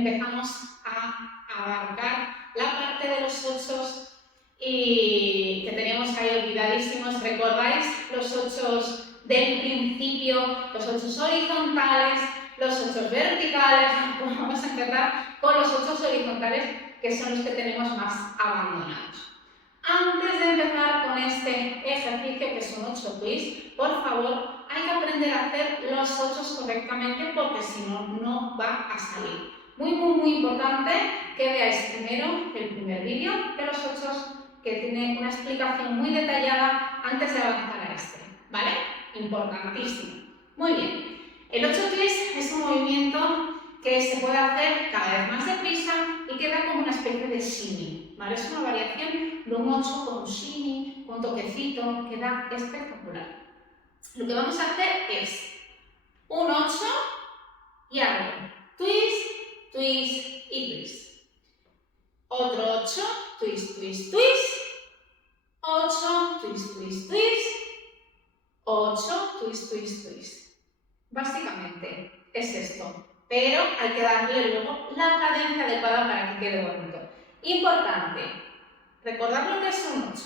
empezamos a abarcar la parte de los 8 y que teníamos ahí olvidadísimos. ¿Recordáis los 8 del principio? Los 8 horizontales, los 8 verticales. Pues vamos a empezar con los 8 horizontales, que son los que tenemos más abandonados. Antes de empezar con este ejercicio, que son 8 twists, por favor, hay que aprender a hacer los 8 correctamente, porque si no, no va a salir. Muy importante que veáis primero el primer vídeo de los 8, que tiene una explicación muy detallada antes de avanzar a este, ¿vale? Importantísimo. Muy bien. El 8 twist es un movimiento que se puede hacer cada vez más deprisa y queda como una especie de shimmy, ¿vale? Es una variación de un 8 con un shimmy, con un toquecito, queda espectacular. Lo que vamos a hacer es un 8 y algo. Twist, twist y twist. Otro 8, twist, twist, twist. 8, twist, twist, twist. 8, twist, twist, twist. Básicamente es esto, pero hay que darle luego la cadencia adecuada para que quede bonito. Importante, recordad lo que es un 8.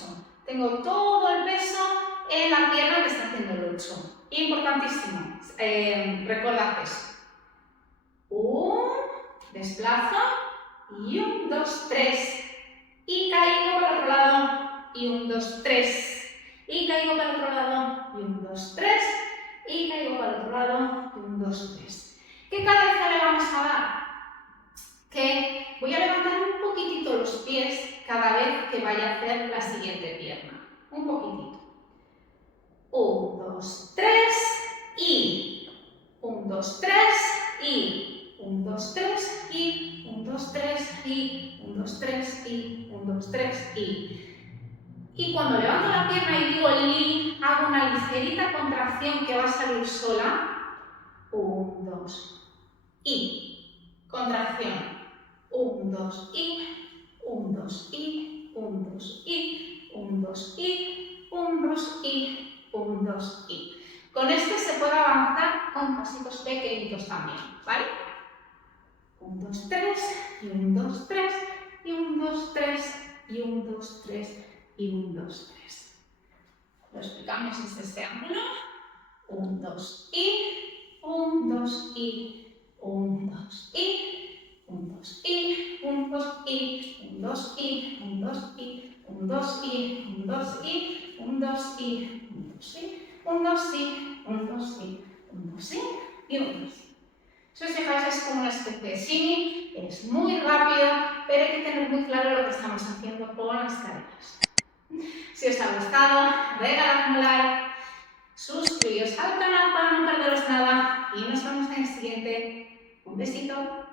Tengo todo el peso en la pierna que está haciendo el 8. Importantísimo, recordad eso. Desplazo y 1, 2, 3. Y caigo para el otro lado y 1, 2, 3. Y caigo para el otro lado y 1, 2, 3. Y caigo para el otro lado y 1, 2, 3. ¿Qué cadencia le vamos a dar? Que voy a levantar un poquitito los pies cada vez que vaya a hacer la siguiente pierna. Un poquitito. 1, 2, 3 y 1, 2, 3 y 1, 2, 3 y 1, 2, 3 y 1, 2, 3 y 1, 2, 3 y cuando levanto la pierna y digo el li, hago una ligerita contracción que va a salir sola. 1, 2 y contracción. 1, 2 y 1, 2 y 1, 2 y 1, 2 y 1, 2 y 1, 2 y. Con este se puede avanzar con pasitos pequeñitos también, ¿vale? 1, 2, 3 y 1, 2, 3 y 1, 2, 3 y 1, 2, 3 y 1, 2, 3. Lo explicamos desde este ángulo. 1, 2 y 1, 2 y 1, 2 y 1, 2 y 1, 2 y 1, 2 y 1, 2 y 1, 2 y 1, 2 y 1, 2 y 1, 2 y 1, 2 y 1, 2 y 1, 2 y 1, 2 y. Si os fijáis, es como una especie de shimmy, es muy rápido, pero hay que tener muy claro lo que estamos haciendo con las caderas. Si os ha gustado, regalad un like, suscribiros al canal para no perderos nada y nos vemos en el siguiente. Un besito.